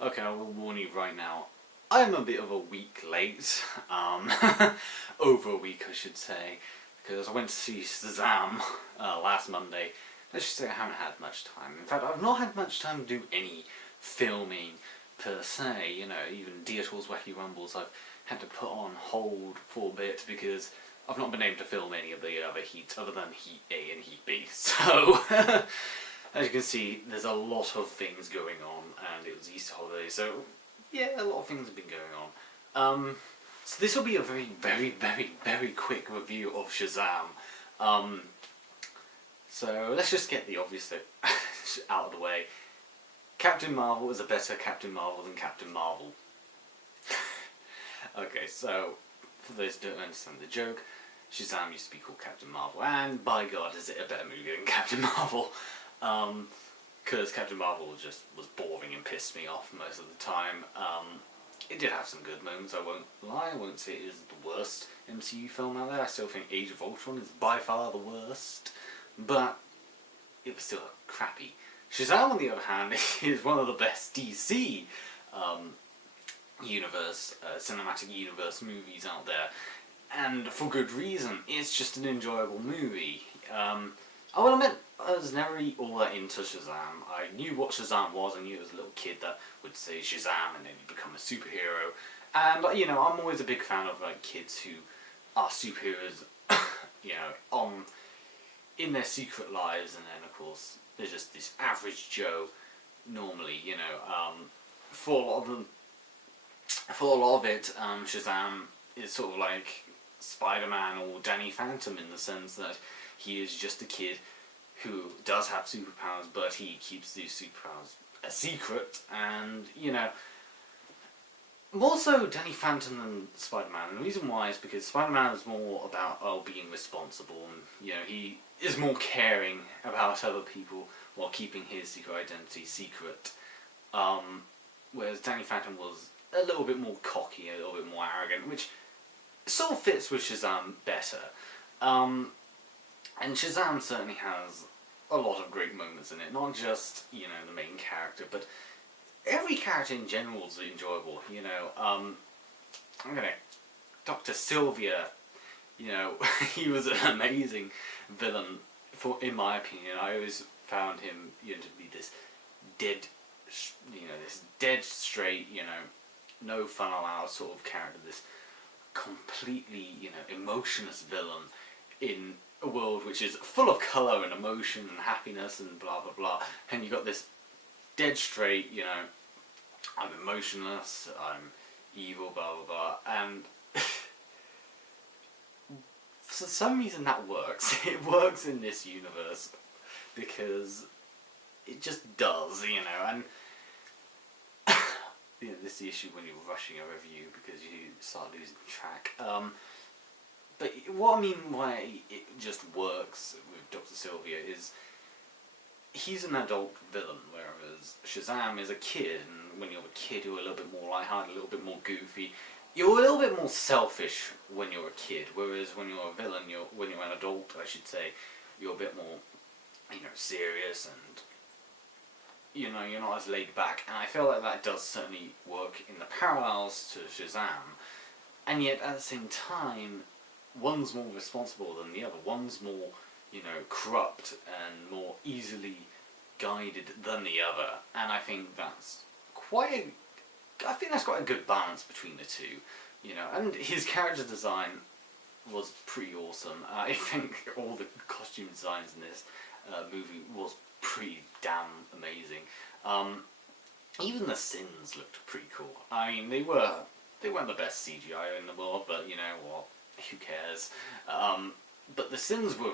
Okay, I will warn you right now. I'm a bit of a week late. Over a week, I should say, because I went to see Shazam last Monday. Let's just say I haven't had much time. In fact, I've not had much time to do any filming per se. You know, even Deator's Wacky Rumbles I've had to put on hold for a bit because I've not been able to film any of the other heats other than Heat A and Heat B. So, as you can see, there's a lot of things going on, and it was Easter holiday, so yeah, a lot of things have been going on. So this will be a very, very, very, very quick review of Shazam. So let's just get the obvious thing out of the way. Captain Marvel is a better Captain Marvel than Captain Marvel. Okay, so for those who don't understand the joke, Shazam used to be called Captain Marvel, and by God, is it a better movie than Captain Marvel? Because Captain Marvel just was boring and pissed me off most of the time. It did have some good moments, I won't lie. I won't say it is the worst MCU film out there. I still think Age of Ultron is by far the worst, but it was still crappy. Shazam, on the other hand, is one of the best DC cinematic universe movies out there, and for good reason. It's just an enjoyable movie. I will admit, I was never really all that into Shazam. I knew what Shazam was. I knew it was a little kid that would say Shazam and then he'd become a superhero. And, you know, I'm always a big fan of, like, kids who are superheroes, you know, in their secret lives. And then, of course, there's just this average Joe, normally, you know. For a lot of it, Shazam is sort of like Spider-Man or Danny Phantom, in the sense that he is just a kid who does have superpowers, but he keeps these superpowers a secret. And, you know, more so Danny Phantom than Spider-Man. And the reason why is because Spider-Man is more about being responsible, and, you know, he is more caring about other people while keeping his secret identity secret. Whereas Danny Phantom was a little bit more cocky, a little bit more arrogant, which sort of fits with Shazam better. And Shazam certainly has a lot of great moments in it, not just, you know, the main character, but every character in general is enjoyable, you know. Doctor Sylvia, you know, he was an amazing villain, in my opinion. I always found him, you know, to be this dead straight, you know, no fun allowed sort of character, this completely, you know, emotionless villain in a world which is full of colour and emotion and happiness and blah blah blah, and you got this dead straight, you know, I'm emotionless, I'm evil, blah blah blah, and for some reason that works. It works in this universe because it just does, you know. And you know, this is the issue when you're rushing a review, because you start losing track. But what I mean why it just works with Dr. Sylvia is he's an adult villain, whereas Shazam is a kid, and when you're a kid you're a little bit more lighthearted, a little bit more goofy. You're a little bit more selfish when you're a kid, whereas when you're a villain, when you're an adult, I should say, you're a bit more, you know, serious, and, you know, you're not as laid back. And I feel like that does certainly work in the parallels to Shazam, and yet at the same time, one's more responsible than the other. One's more, you know, corrupt and more easily guided than the other. And I think that's quite a good balance between the two, you know. And his character design was pretty awesome. I think all the costume designs in this movie was pretty damn amazing. Even the Sins looked pretty cool. I mean, they weren't the best CGI in the world, but you know what? Who cares? But the Sins were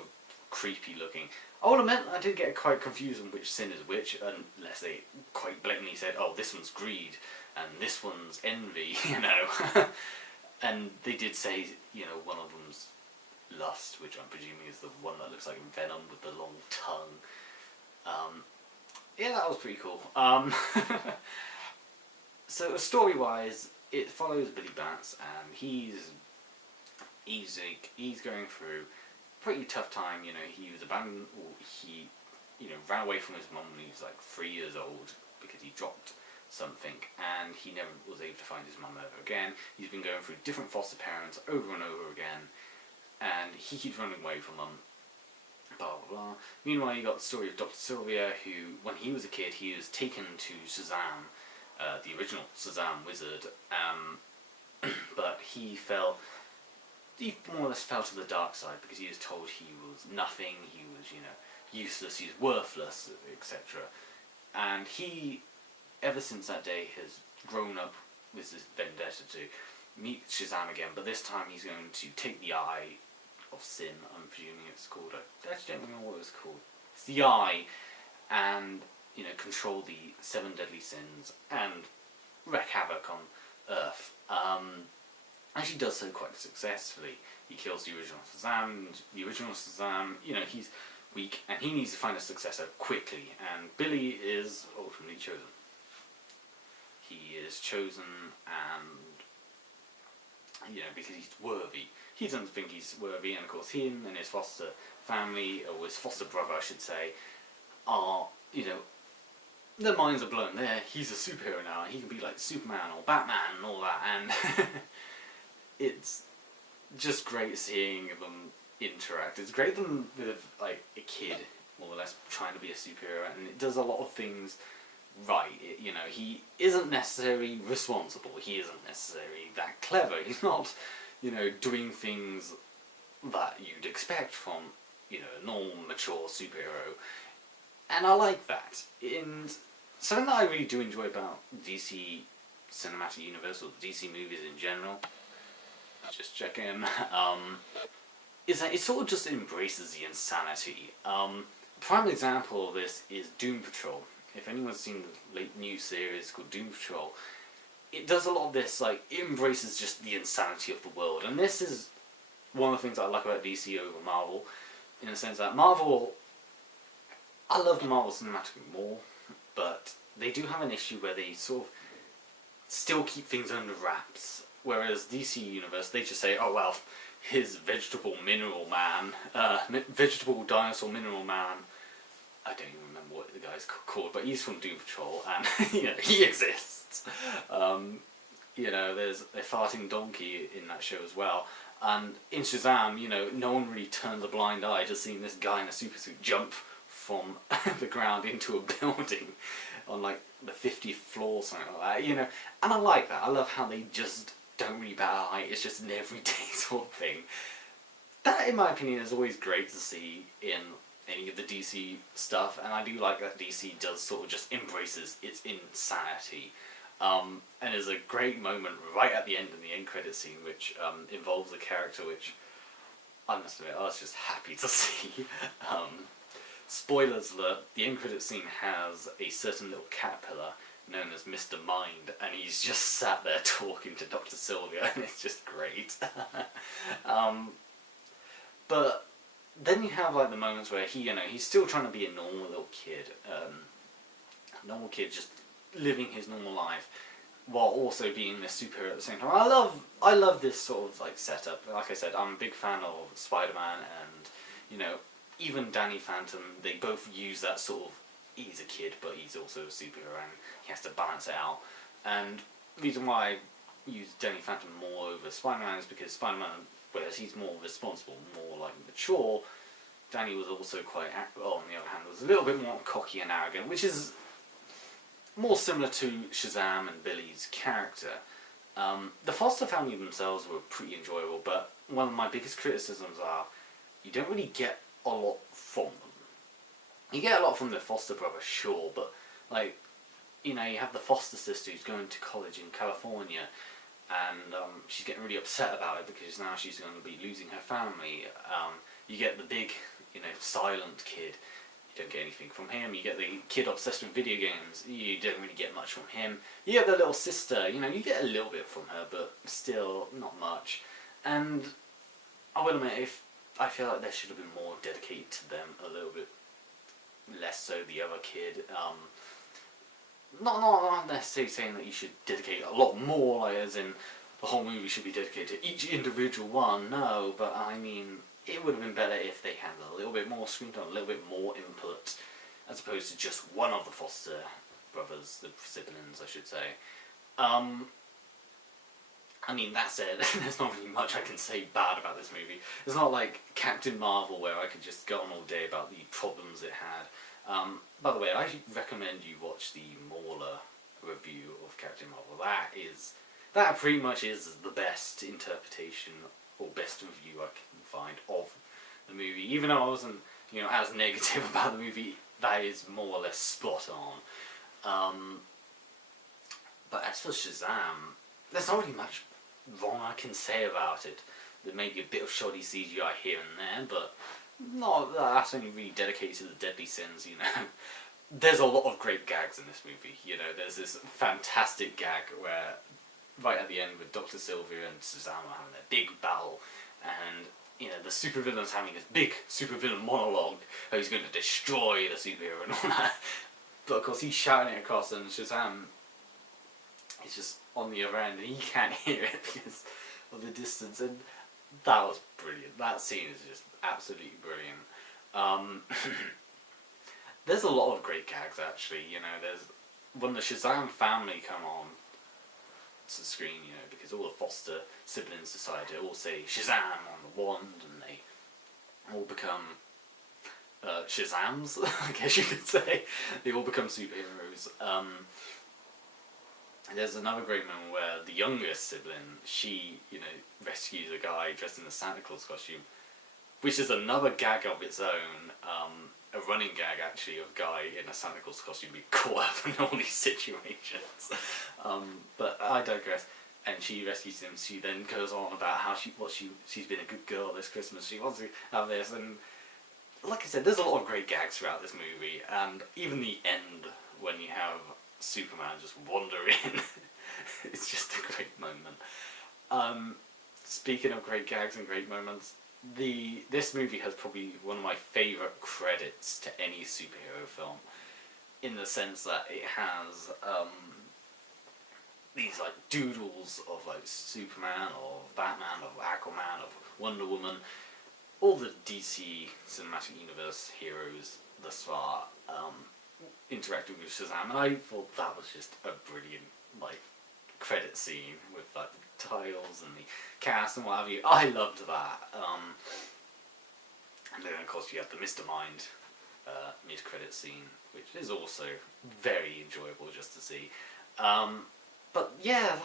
creepy looking. I will admit, I did get quite confused on which sin is which, unless they quite blatantly said, oh, this one's greed, and this one's envy, you know. And they did say, you know, one of them's lust, which I'm presuming is the one that looks like Venom with the long tongue. Yeah, that was pretty cool. So story-wise, it follows Billy Bats, and he's going through a pretty tough time. You know, he was abandoned, or he, you know, ran away from his mum when he was like 3 years old because he dropped something, and he never was able to find his mum ever again. He's been going through different foster parents over and over again, and he keeps running away from them. Blah blah blah. Meanwhile, you got the story of Doctor Sylvia, who, when he was a kid, he was taken to Shazam, the original Shazam wizard, but he more or less fell to the dark side because he was told he was nothing, he was, useless, he was worthless, etc. And he, ever since that day, has grown up with this vendetta to meet Shazam again, but this time he's going to take the Eye of Sin, I'm presuming it's called. I actually don't remember what it was called. It's the Eye, and, control the 7 deadly sins and wreak havoc on Earth. And she does so quite successfully. He kills the original Shazam. He's weak, and he needs to find a successor quickly, and Billy is ultimately chosen. He is chosen, and, because he's worthy. He doesn't think he's worthy, and of course him and his foster family, or his foster brother I should say, are, their minds are blown. He's a superhero now, he can be like Superman or Batman and all that, and it's just great seeing them interact. It's great them with like a kid, more or less, trying to be a superhero, and it does a lot of things right. He isn't necessarily responsible, he isn't necessarily that clever, he's not, doing things that you'd expect from, a normal, mature superhero. And I like that. And something that I really do enjoy about DC Cinematic Universe, or the DC movies in general, just check in, is that it sort of just embraces the insanity. A prime example of this is Doom Patrol. If anyone's seen the late new series called Doom Patrol, it does a lot of this, like, it embraces just the insanity of the world. And this is one of the things I like about DC over Marvel, in the sense that Marvel, I love Marvel Cinematic more, but they do have an issue where they sort of still keep things under wraps. Whereas DC Universe, they just say, oh well, his vegetable dinosaur mineral man, I don't even remember what the guy's called, but he's from Doom Patrol, and he exists. There's a farting donkey in that show as well. And in Shazam, no one really turns a blind eye to seeing this guy in a super suit jump from the ground into a building on like the 50th floor or something like that, And I like that. I love how they just don't really bat an eye. It's just an everyday sort of thing. That, in my opinion, is always great to see in any of the DC stuff, and I do like that DC does sort of just embraces its insanity. And there's a great moment right at the end, in the end credit scene, which involves a character which, I must admit, I was just happy to see. Spoilers alert, the end credit scene has a certain little caterpillar known as Mr. Mind, and he's just sat there talking to Doctor Sylvia, and it's just great. But then you have like the moments where he's still trying to be a normal little kid, just living his normal life, while also being this superhero at the same time. I love this sort of like setup. Like I said, I'm a big fan of Spider-Man, and even Danny Phantom. They both use that sort of, he's a kid, but he's also a superhero, and he has to balance it out. And the reason why I use Danny Phantom more over Spider-Man is because Spider-Man, whereas he's more responsible, more like mature, Danny was also quite, on the other hand, was a little bit more cocky and arrogant, which is more similar to Shazam and Billy's character. The foster family themselves were pretty enjoyable, but one of my biggest criticisms are you don't really get a lot from them. You get a lot from the foster brother, sure, but like, you have the foster sister who's going to college in California, and she's getting really upset about it because now she's going to be losing her family. You get the big, silent kid. You don't get anything from him. You get the kid obsessed with video games. You don't really get much from him. You get the little sister. You get a little bit from her, but still not much. And I will admit, I feel like there should have been more dedicated to them a little bit. Less so the other kid. Not necessarily saying that you should dedicate a lot more, like as in the whole movie should be dedicated to each individual one. No, but I mean, it would have been better if they had a little bit more screen time, a little bit more input, as opposed to just one of the foster brothers, the siblings, I should say. I mean, that said, there's not really much I can say bad about this movie. It's not like Captain Marvel where I could just go on all day about the problems it had. By the way, I recommend you watch the Mauler review of Captain Marvel. That pretty much is the best interpretation or best review I can find of the movie. Even though I wasn't, as negative about the movie, that is more or less spot on. But as for Shazam, there's not really much wrong I can say about it. There may be a bit of shoddy CGI here and there, but that's only really dedicated to the deadly sins, There's a lot of great gags in this movie, There's this fantastic gag where, right at the end, with Doctor Sylvia and Shazam are having their big battle, and, the supervillain's having this big supervillain monologue, how he's going to destroy the superhero and all that. But of course he's shouting it across, and Shazam is just on the other end, and he can't hear it because of the distance, and that was brilliant. That scene is just absolutely brilliant. There's a lot of great gags, actually. There's when the Shazam family come on to the screen, because all the foster siblings decide to all say Shazam on the wand, and they all become Shazams, I guess you could say. They all become superheroes. There's another great moment where the youngest sibling, she, rescues a guy dressed in a Santa Claus costume, which is another gag of its own, a running gag actually of a guy in a Santa Claus costume being caught up in all these situations. But I digress. And she rescues him. She then goes on about how she's been a good girl this Christmas. She wants to have this, and like I said, there's a lot of great gags throughout this movie, and even the end when you have Superman just wander in. It's just a great moment. Speaking of great gags and great moments, this movie has probably one of my favourite credits to any superhero film, in the sense that it has these like doodles of like Superman or Batman or Aquaman or Wonder Woman, all the DC Cinematic Universe heroes thus far, interacting with Shazam, and I thought that was just a brilliant credit scene with the tiles and the cast and what have you. I loved that. And then of course you have the Mr. Mind mid-credit scene, which is also very enjoyable just to see. But yeah,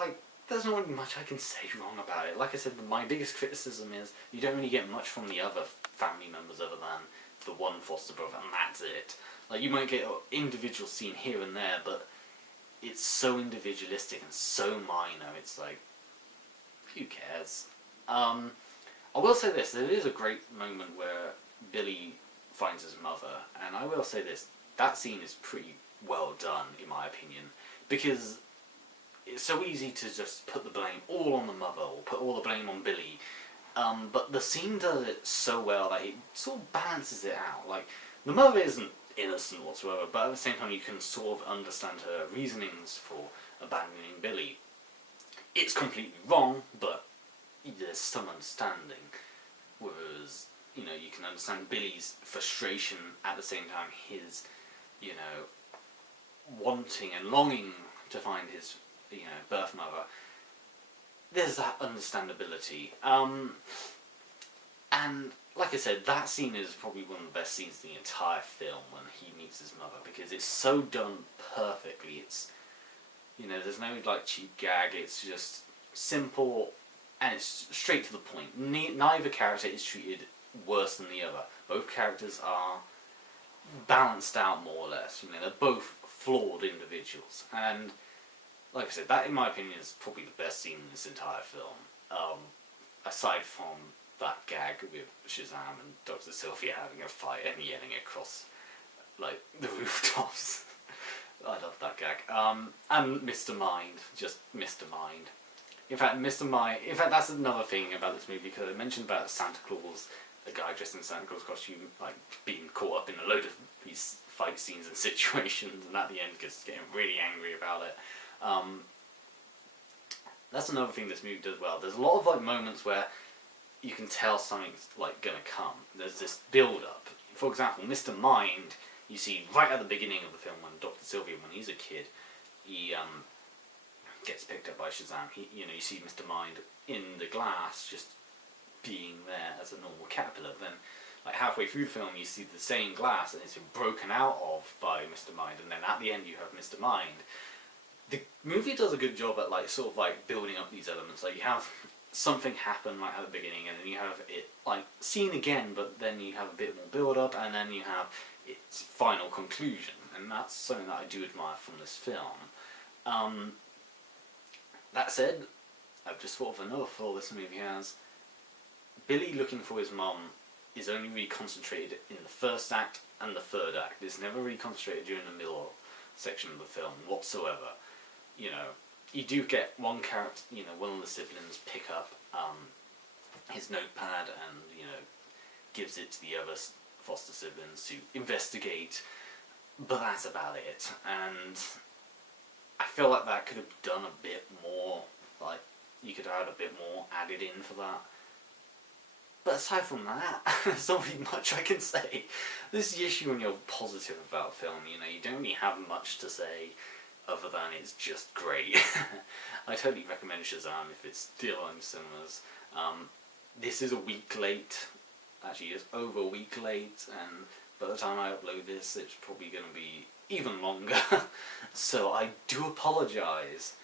there's not really much I can say wrong about it. Like I said, my biggest criticism is you don't really get much from the other family members other than the one foster brother, and that's it. You might get an individual scene here and there, but it's so individualistic and so minor, it's who cares? I will say this, there is a great moment where Billy finds his mother, and I will say this, that scene is pretty well done, in my opinion, because it's so easy to just put the blame all on the mother, or put all the blame on Billy, but the scene does it so well that it sort of balances it out. The mother isn't innocent whatsoever, but at the same time you can sort of understand her reasonings for abandoning Billy. It's completely wrong, but there's some understanding, whereas, you can understand Billy's frustration at the same time, his, wanting and longing to find his, birth mother. There's that understandability. And like I said, that scene is probably one of the best scenes in the entire film when he meets his mother, because it's so done perfectly. It's, there's no cheap gag, it's just simple and it's straight to the point. Neither character is treated worse than the other. Both characters are balanced out more or less. They're both flawed individuals, and like I said, that in my opinion is probably the best scene in this entire film. Aside from that gag with Shazam and Doctor Sylvia having a fight and yelling across the rooftops. I love that gag. And Mr. Mind, just Mr. Mind. In fact, that's another thing about this movie, because I mentioned about Santa Claus, a guy dressed in a Santa Claus costume, being caught up in a load of these fight scenes and situations, and at the end just getting really angry about it. That's another thing this movie does well. There's a lot of moments where you can tell something's gonna come. There's this build up. For example, Mr. Mind, You see right at the beginning of the film when Doctor Sylvia, when he's a kid, he gets picked up by Shazam. You see Mr. Mind in the glass, just being there as a normal caterpillar. Then, like halfway through the film, you see the same glass, and it's been broken out of by Mr. Mind. And then at the end, you have Mr. Mind. The movie does a good job at like sort of like building up these elements. Like you have something happen right at the beginning, and then you have it like seen again, but then you have a bit more build up, and then you have its final conclusion. And that's something that I do admire from this film. That said, I've just thought of another flaw this movie has. Billy looking for his mum is only really concentrated in the first act and the third act. It's never really concentrated during the middle section of the film whatsoever. You do get one character, one of the siblings pick up his notepad and, gives it to the other foster siblings to investigate, but that's about it. And I feel like that could have done a bit more, like, you could have had a bit more added in for that. But aside from that, there's not really much I can say. This is the issue when you're positive about film, you don't really have much to say other than it's just great. I totally recommend Shazam if it's still on cinemas. This is a week late. Actually, it's over a week late, and by the time I upload this, it's probably going to be even longer. So I do apologise.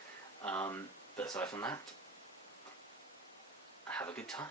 But aside from that, have a good time.